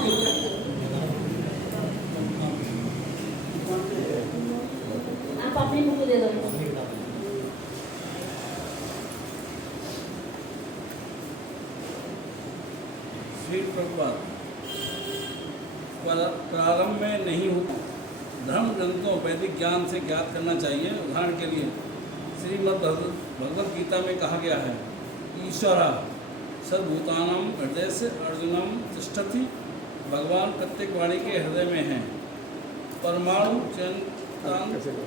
आप अपनी बुक दे दो। श्री प्रभुपाद प्रारंभ में नहीं होता, धर्म ग्रंथों वैदिक ज्ञान से ज्ञात करना चाहिए। उदाहरण के लिए श्रीमद् भगवद गीता में कहा गया है, ईश्वर सर्वभूतानां हृदय से अर्जुनम तिष्ठति। भगवान प्रत्येक वाणी के हृदय में हैं। परमाणु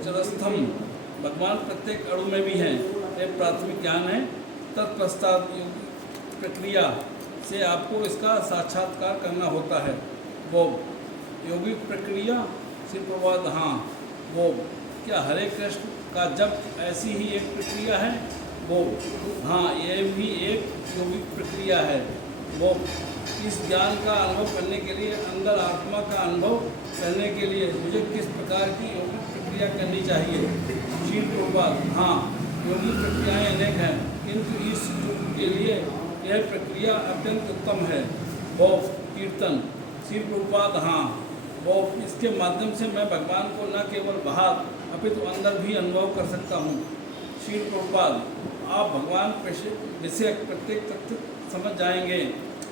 चरस्थम, भगवान प्रत्येक अणु में भी हैं। यह प्राथमिक ज्ञान है। तत्पश्चात प्रक्रिया से आपको इसका साक्षात्कार करना होता है। वो योगिक प्रक्रिया से प्रवाद, हाँ वो क्या हरे कृष्ण का जब ऐसी ही एक प्रक्रिया है? वो हाँ, ये भी एक योगिक प्रक्रिया है। वो इस ज्ञान का अनुभव करने के लिए, अंदर आत्मा का अनुभव करने के लिए मुझे किस प्रकार की योगिक प्रक्रिया करनी चाहिए? श्री प्रभुपाद, हाँ योगिक प्रक्रियाएँ अनेक हैं, किंतु इस युग के लिए यह प्रक्रिया अत्यंत उत्तम है। वो कीर्तन। श्री प्रभुपाद, हाँ वो इसके माध्यम से मैं भगवान को न केवल बाहर अपितु अंदर भी अनुभव कर सकता हूँ। श्री प्रभुपाद, आप भगवान विषय प्रत्येक तत्व समझ जाएंगे।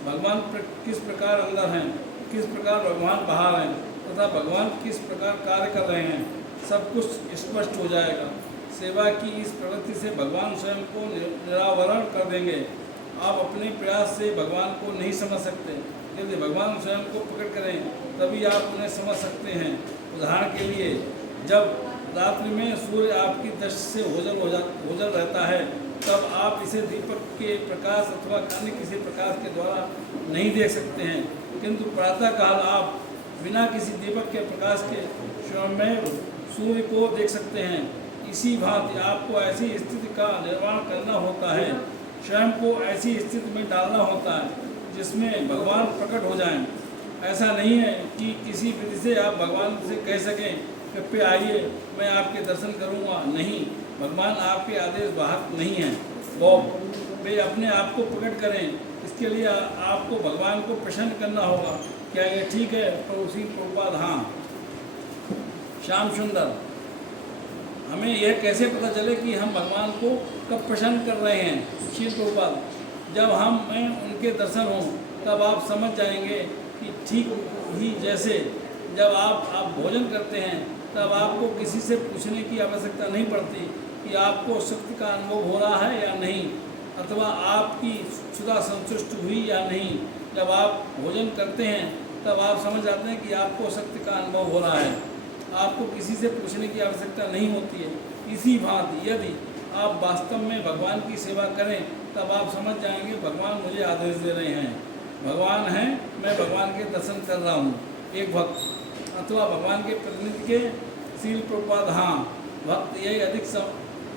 भगवान किस प्रकार अंदर हैं, किस प्रकार भगवान बाहर हैं तथा भगवान किस प्रकार कार्य कर रहे हैं, सब कुछ स्पष्ट हो जाएगा। सेवा की इस प्रवृत्ति से भगवान स्वयं को निरावरण कर देंगे। आप अपने प्रयास से भगवान को नहीं समझ सकते। यदि भगवान स्वयं को प्रकट करें तभी आप उन्हें समझ सकते हैं। उदाहरण के लिए, जब रात्रि में सूर्य आपकी दृष्टि से ओझल रहता है, तब आप इसे दीपक के प्रकाश अथवा अन्य किसी प्रकाश के द्वारा नहीं देख सकते हैं, किंतु प्रातःकाल आप बिना किसी दीपक के प्रकाश के स्वयं में सूर्य को देख सकते हैं। इसी भांति आपको ऐसी स्थिति का निर्माण करना होता है, स्वयं को ऐसी स्थिति में डालना होता है जिसमें भगवान प्रकट हो जाएं। ऐसा नहीं है कि किसी विधि से आप भगवान से कह सकें कृपया आइए मैं आपके दर्शन करूंगा। नहीं, भगवान आपके आदेश बाहर नहीं हैं। वो वे अपने आप को प्रकट करें, इसके लिए आपको भगवान को प्रसन्न करना होगा। क्या ये ठीक है? तो उसी प्रभुपाद, हाँ। श्याम सुंदर, हमें यह कैसे पता चले कि हम भगवान को कब प्रसन्न कर रहे हैं? श्री प्रभुपाद, जब मैं उनके दर्शन हों तब आप समझ जाएंगे कि ठीक ही जैसे जब आप भोजन करते हैं तब आपको किसी से पूछने की आवश्यकता नहीं पड़ती कि आपको शक्ति का अनुभव हो रहा है या नहीं, अथवा आपकी क्षुधा संतुष्ट हुई या नहीं। जब आप भोजन करते हैं तब आप समझ जाते हैं कि आपको शक्ति का अनुभव हो रहा है। आपको किसी से पूछने की आवश्यकता नहीं होती है। इसी भांति यदि आप वास्तव में भगवान की सेवा करें तब आप समझ जाएंगे भगवान मुझे आदेश दे रहे हैं। भगवान हैं, मैं भगवान के दर्शन कर रहा हूँ। एक भक्त अथवा भगवान के प्रतिनिधि के श्री प्रभुपाद, हाँ भक्त यही अधिक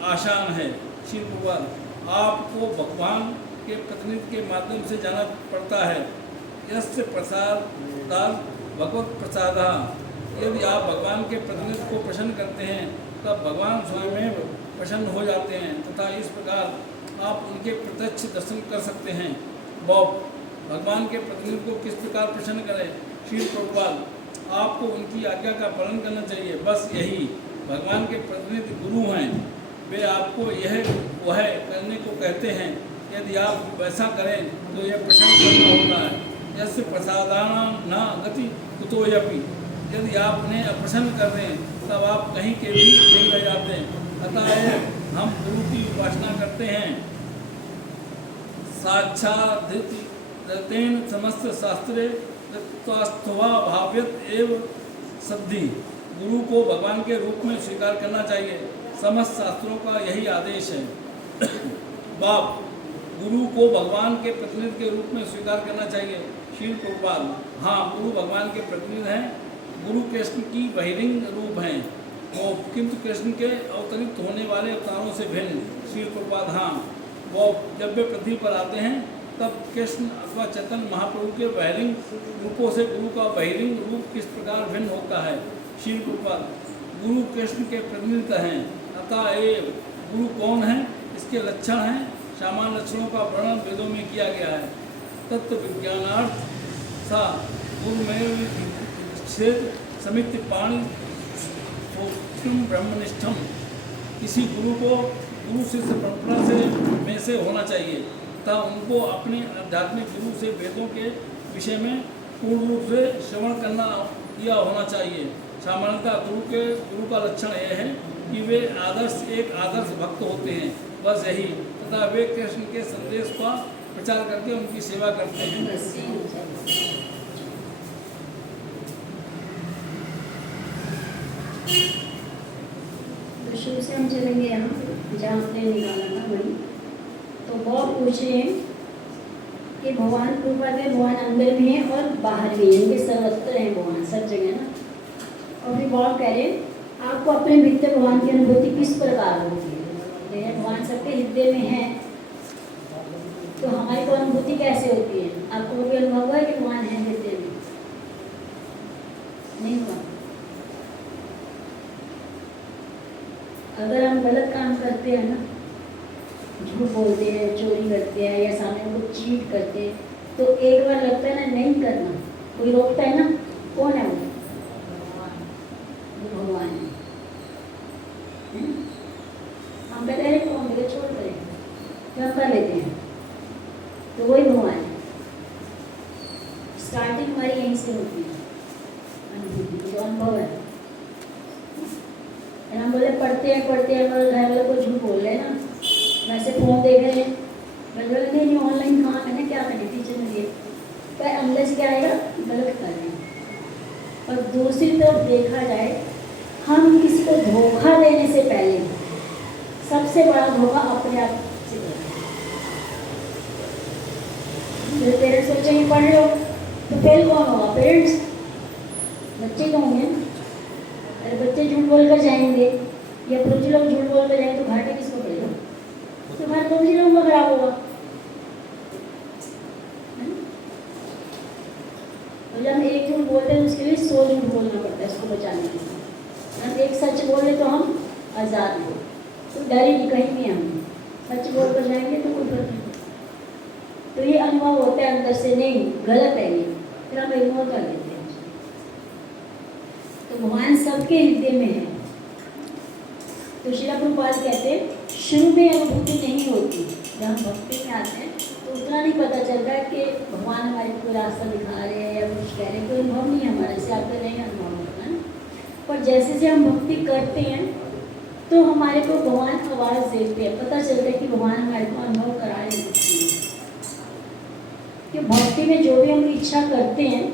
आसान है। श्री प्रभुपाद, आपको भगवान के प्रतिनिधि के माध्यम से जाना पड़ता है। यस्य प्रसादात् भगवत प्रसादः। यदि आप भगवान के प्रतिनिधि को प्रसन्न करते हैं तब भगवान स्वयं प्रसन्न हो जाते हैं तथा इस प्रकार आप उनके प्रत्यक्ष दर्शन कर सकते हैं। भगवान के प्रतिनिधि को किस प्रकार प्रसन्न करें? श्री प्रभुपाद, आपको उनकी आज्ञा का पालन करना चाहिए। बस यही। भगवान के प्रतिनिधि गुरु हैं, वे आपको यह वह करने को कहते हैं। यदि आप वैसा करें तो यह प्रसन्न करना होता है। यस्य प्रसादानां न गति कुतोऽपि। यदि आप उन्हें अप्रसन्न कर दें तब आप कहीं के भी नहीं रह जाते हैं। अतः हम गुरु की उपासना करते हैं। साक्षाधितेन समस्त शास्त्रे तत्त्वास्थवा भाव्यत एव सद्धि। गुरु को भगवान के रूप में स्वीकार करना चाहिए। समस्त शास्त्रों का यही आदेश है। बाप, गुरु को भगवान के प्रतिनिधि के रूप में स्वीकार करना चाहिए। श्री प्रभुपाद, हाँ गुरु भगवान के प्रतिनिधि हैं। गुरु कृष्ण की बहिरंग रूप हैं वो, किंतु कृष्ण के अवतरित होने वाले अवतारों से भिन्न। श्री प्रभुपाद, हाँ वो जब वे पृथ्वी पर आते हैं तब कृष्ण अथवा चैतन्य महाप्रभु के बहिरंग रूपों से गुरु का बहिरंग रूप किस प्रकार भिन्न होता है? श्री प्रभुपाद, गुरु कृष्ण के प्रतिनिधि हैं। अतः ये गुरु कौन है, इसके लक्षण हैं। सामान्य लक्षणों का वर्णन वेदों में किया गया है। तत्व विज्ञानार्थ सा पूर्वमेव समिति पाणी ब्रह्मनिष्ठम। किसी गुरु शिष्य परंपरा में से होना चाहिए तथा उनको अपने आध्यात्मिक गुरु से वेदों के विषय में पूर्ण रूप से श्रवण किया होना चाहिए। सामान्यतः गुरु का लक्षण यह है कि वे एक आदर्श भक्त होते हैं, बस यही, तथा वे कृष्ण के संदेश का प्रचार करके उनकी सेवा करते हैं। तो शुरू से हम चलेंगे यहाँ जहाँ आपने निकाला था वही। तो बहुत पूछे हैं कि भगवान कृपा के भगवान अंदर भी हैं और बाहर भी हैं, इनके सर्वत्र हैं भगवान, सब जगह ना। और फिर बहुत कह रहे हैं आपको अपने भीतर भगवान की अनुभूति किस प्रकार होती है। भगवान सबके हृदय में है, तो हमारी को अनुभूति कैसे होती है? आपको भी अनुभव हुआ है कि भगवान है हृदय में? नहीं हुआ। अगर हम गलत काम करते हैं ना, झूठ बोलते हैं, चोरी करते हैं या सामने को चीट करते हैं, तो एक बार लगता है ना नहीं करना, कोई रोकता है ना, कौन है वो? भगवान है। हम कहते हैं कौन मेरे छोड़ करें, तो हम कर लेते हैं, तो वही भगवान है। स्टार्टिंग हमारी यहीं से होती है, अनुभूति जो अनुभव है। हम बोले पढ़ते हैं हमारे घर वाले को झूठ बोल रहे हैं ना, वैसे फोन देख रहे हैं, बोले नहीं ऑनलाइन कहाँ करना, क्या करना, टीचर ने दिए, क्या अंदर से क्या आएगा, गलत कर रहे हैं। और दूसरी तरफ देखा जाए, हम किसी को धोखा देने से पहले सबसे बड़ा धोखा अपने आप से करते हैं। पेरेंट्स सोचेंगे पढ़ लो, तो फेल कौन होगा? पेरेंट्स, बच्चे तो होंगे। अरे बच्चे झूठ बोल कर जाएंगे या पुरुष लोग झूठ बोल कर जाएंगे, तो घाटे किसको पड़ेगा? तो हमारे पुरुष लोगों का खराब होगा। तो जब हम एक झूठ बोलते हैं उसके लिए 100 झूठ बोलना पड़ता है इसको बचाने के लिए। हम एक सच बोल रहे तो हम आज़ाद हो, तो डर ही नहीं, कहीं नहीं हम सच बोल कर जाएंगे तो कोई फर्क नहीं। तो ये अनुभव होता है अंदर से, नहीं गलत है ये, फिर हम इग्नोर कर देते हैं। तो भगवान सबके हृदय में है। तो श्रील प्रभुपाद कहते हैं शुरू में अनुभूति नहीं होती, जब हम भक्ति में आते हैं तो उतना नहीं पता चलता है कि भगवान हमारे को रास्ता दिखा रहे हैं या कुछ कह रहे हैं, कोई अनुभव नहीं है हमारे से, आपका नहीं अनुभव होता है। पर जैसे से हम भक्ति करते हैं तो हमारे को भगवान आवाज़ देते हैं, पता चलता है कि भगवान हमारे को अनुभव करा रहे हैं। कि भक्ति में जो भी हम इच्छा करते हैं